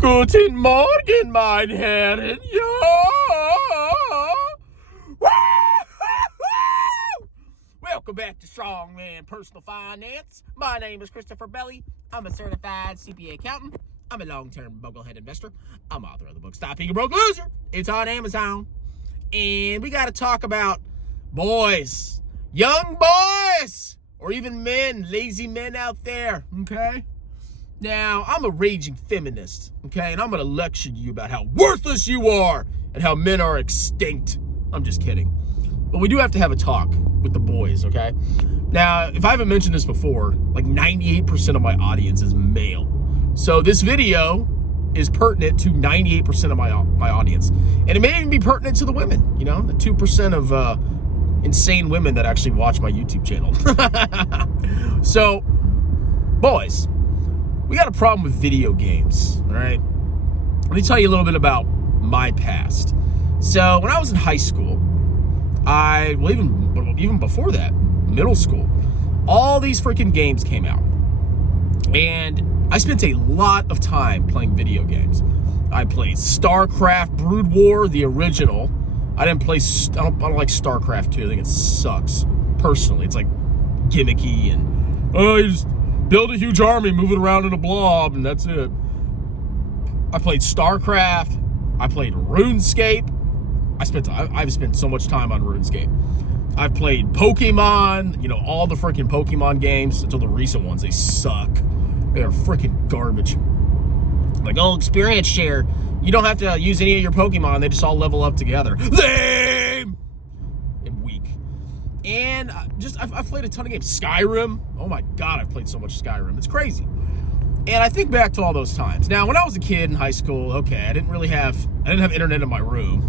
Guten Morgen, mein Herren. Welcome back to Strongman Personal Finance. My name is Christopher Belly. I'm a certified CPA accountant. I'm a long-term boglehead investor. I'm author of the book Stop Being a Broke Loser. It's on Amazon. And we got to talk about boys, young boys, or even men, lazy men out there, okay? Now, I'm a raging feminist, okay? And I'm going to lecture you about how worthless you are and how men are extinct. I'm just kidding. But we do have to have a talk with the boys, okay? Now, if I haven't mentioned this before, like 98% of my audience is male. So this video is pertinent to 98% of my audience. And it may even be pertinent to the women, you know, the 2% of insane women that actually watch my YouTube channel. So, boys, we got a problem with video games, all right? Let me tell you a little bit about my past. So when I was in high school, even before that, middle school, all these freaking games came out. And I spent a lot of time playing video games. I played StarCraft Brood War, the original. I don't like StarCraft 2. I think it sucks, personally. It's like gimmicky and, you just build a huge army, move it around in a blob, and that's it. I played StarCraft. I played RuneScape. I've spent so much time on RuneScape. I've played Pokemon, you know, all the freaking Pokemon games until the recent ones. They suck. They are freaking garbage. Like, experience share. You don't have to use any of your Pokemon. They just all level up together. Lame! And weak. And I've played a ton of games. Skyrim. Oh my God, I've played so much Skyrim. It's crazy. And I think back to all those times. Now, when I was a kid in high school, okay, I didn't have internet in my room.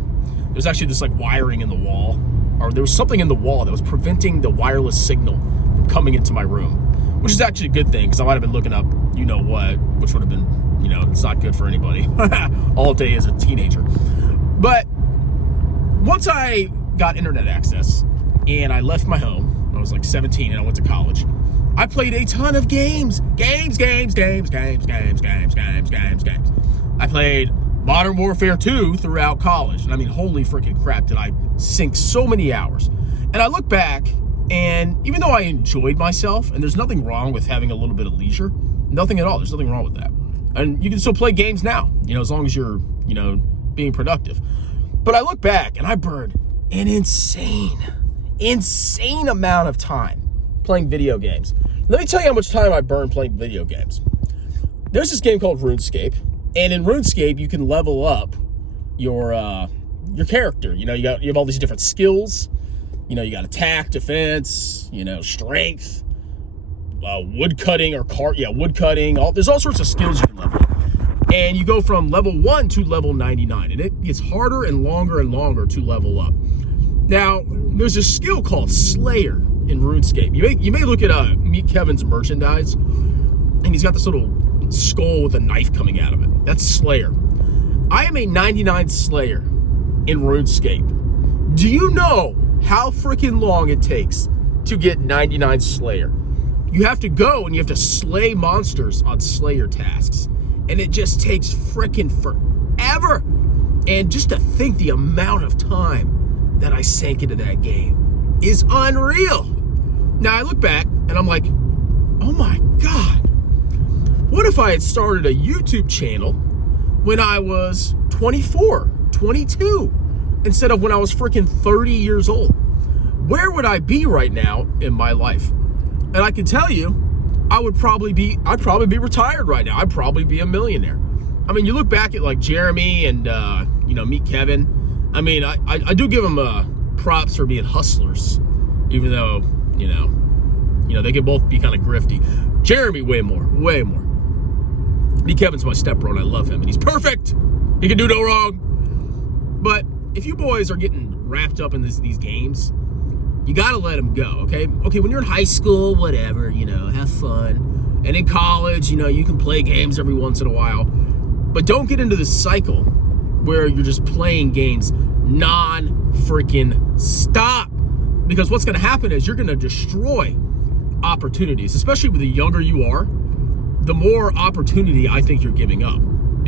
There was actually this like wiring in the wall, or there was something in the wall that was preventing the wireless signal from coming into my room, which is actually a good thing because I might have been looking up, you know what, which would have been, you know, it's not good for anybody all day as a teenager. But once I got internet access and I left my home, I was like 17 and I went to college. I played a ton of games. I played Modern Warfare 2 throughout college. And I mean, holy freaking crap, did I sink so many hours. And I look back, and even though I enjoyed myself, and there's nothing wrong with having a little bit of leisure, nothing at all, there's nothing wrong with that. And you can still play games now, you know, as long as you're, you know, being productive. But I look back, and I burned an insane amount of time playing video games. Let me tell you how much time I burned playing video games. There's this game called RuneScape. And in RuneScape, you can level up your character. You know, you have all these different skills. You know, you got attack, defense, you know, strength, wood cutting. There's all sorts of skills you can level up. And you go from level 1 to level 99. And it gets harder and longer to level up. Now, there's a skill called Slayer in RuneScape. You may look at Meet Kevin's merchandise, and he's got this little skull with a knife coming out of it. That's Slayer. I am a 99 Slayer in RuneScape. Do you know how freaking long it takes to get 99 Slayer? You have to go and you have to slay monsters on Slayer tasks. And it just takes freaking forever. And just to think the amount of time that I sank into that game is unreal. Now I look back and I'm like, oh my God. What if I had started a YouTube channel when I was 24, 22, instead of when I was freaking 30 years old? Where would I be right now in my life? And I can tell you, I'd probably be retired right now. I'd probably be a millionaire. I mean, you look back at like Jeremy and, you know, Meet Kevin. I mean, I do give them props for being hustlers, even though, you know, they can both be kind of grifty. Jeremy, way more. Meet Kevin's my stepbro, and I love him, and he's perfect. He can do no wrong. But if you boys are getting wrapped up in these games, you gotta let them go, okay? Okay, when you're in high school, whatever, you know, have fun. And in college, you know, you can play games every once in a while. But don't get into this cycle where you're just playing games non-freaking stop. Because what's gonna happen is you're gonna destroy opportunities, especially with the younger you are. The more opportunity I think you're giving up.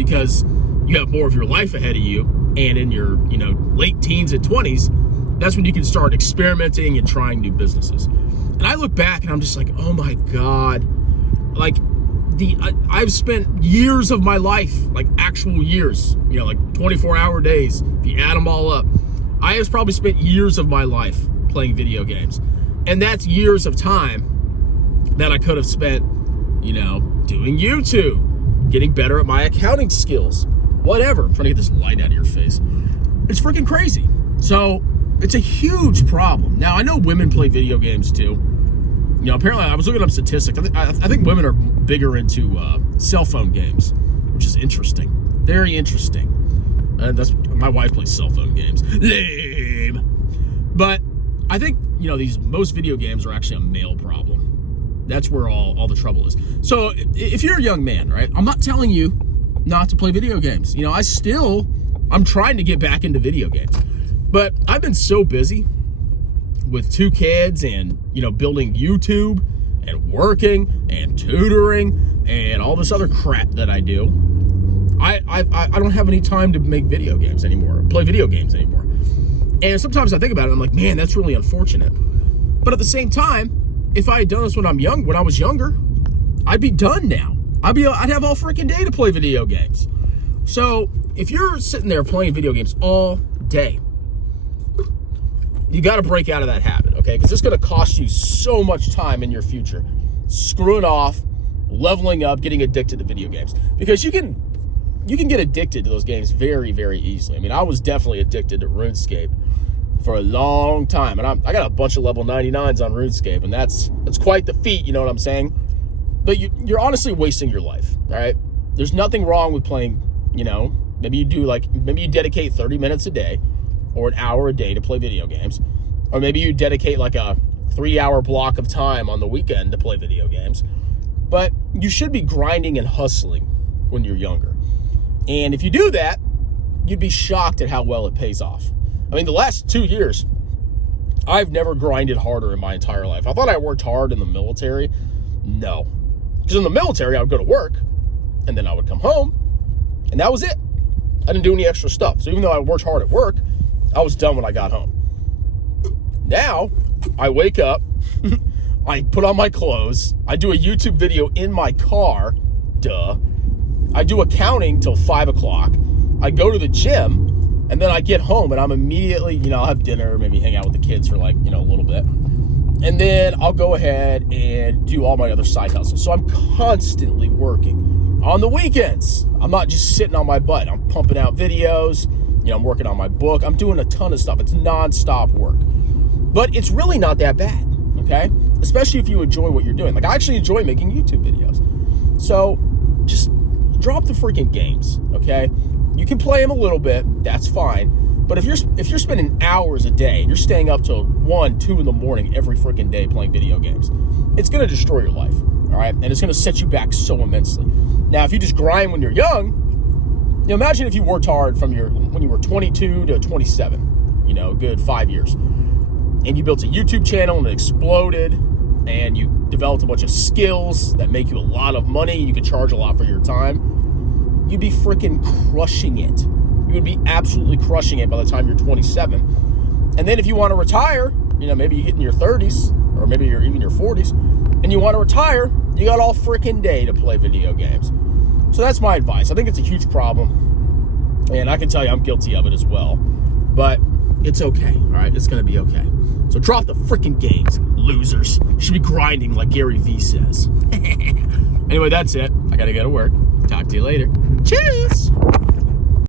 because you have more of your life ahead of you, and in your, late teens and 20s, that's when you can start experimenting and trying new businesses. And I look back and I'm just like, oh my God, like I've spent years of my life, like actual years, like 24-hour days, if you add them all up, I have probably spent years of my life playing video games. And that's years of time that I could have spent, doing YouTube, getting better at my accounting skills, whatever. I'm trying to get this light out of your face. It's freaking crazy. So it's a huge problem. Now, I know women play video games too. Apparently, I was looking up statistics. I think women are bigger into cell phone games, which is interesting. Very interesting. That's my wife plays cell phone games. Lame. But I think, most video games are actually a male problem. That's where all the trouble is. So if you're a young man, right, I'm not telling you not to play video games. I'm trying to get back into video games. But I've been so busy with 2 kids and, building YouTube and working and tutoring and all this other crap that I do. I don't have any time to make video games anymore, play video games anymore. And sometimes I think about it, I'm like, man, that's really unfortunate. But at the same time, if I had done this when I was younger, I'd be done now. I'd have all freaking day to play video games. So if you're sitting there playing video games all day, you got to break out of that habit, okay? Because it's going to cost you so much time in your future. Screwing off, leveling up, getting addicted to video games. Because you can get addicted to those games very, very easily. I mean, I was definitely addicted to RuneScape for a long time. And I got a bunch of level 99s on RuneScape, and that's quite the feat, you know what I'm saying? But you're honestly wasting your life, all right? There's nothing wrong with playing, maybe you dedicate 30 minutes a day or an hour a day to play video games. Or maybe you dedicate like a 3-hour block of time on the weekend to play video games. But you should be grinding and hustling when you're younger. And if you do that, you'd be shocked at how well it pays off. I mean, the last 2 years, I've never grinded harder in my entire life. I thought I worked hard in the military. No. Because in the military, I would go to work, and then I would come home, and that was it. I didn't do any extra stuff. So even though I worked hard at work, I was done when I got home. Now, I wake up, I put on my clothes, I do a YouTube video in my car, duh. I do accounting till 5 o'clock. I go to the gym, and then I get home, and I'm immediately, I'll have dinner, maybe hang out with the kids for a little bit. And then I'll go ahead and do all my other side hustles. So I'm constantly working. On the weekends, I'm not just sitting on my butt. I'm pumping out videos. I'm working on my book. I'm doing a ton of stuff. It's nonstop work. But it's really not that bad, okay? Especially if you enjoy what you're doing. Like, I actually enjoy making YouTube videos. So just drop the freaking games, okay? You can play them a little bit. That's fine. But if you're spending hours a day and you're staying up till 1, 2 in the morning every freaking day playing video games, it's going to destroy your life, all right? And it's going to set you back so immensely. Now, if you just grind when you're young, imagine if you worked hard from when you were 22 to 27, a good 5 years. And you built a YouTube channel and it exploded, and you developed a bunch of skills that make you a lot of money. You can charge a lot for your time. You'd be freaking crushing it. You would be absolutely crushing it by the time you're 27. And then if you want to retire, maybe you get in your 30s, or maybe you're even your 40s, and you want to retire, you got all freaking day to play video games. So that's my advice. I think it's a huge problem, and I can tell you I'm guilty of it as well. But it's okay, all right? It's going to be okay. So drop the freaking games, losers. You should be grinding like Gary Vee says. Anyway, that's it. I got to go to work. Talk to you later. Cheers!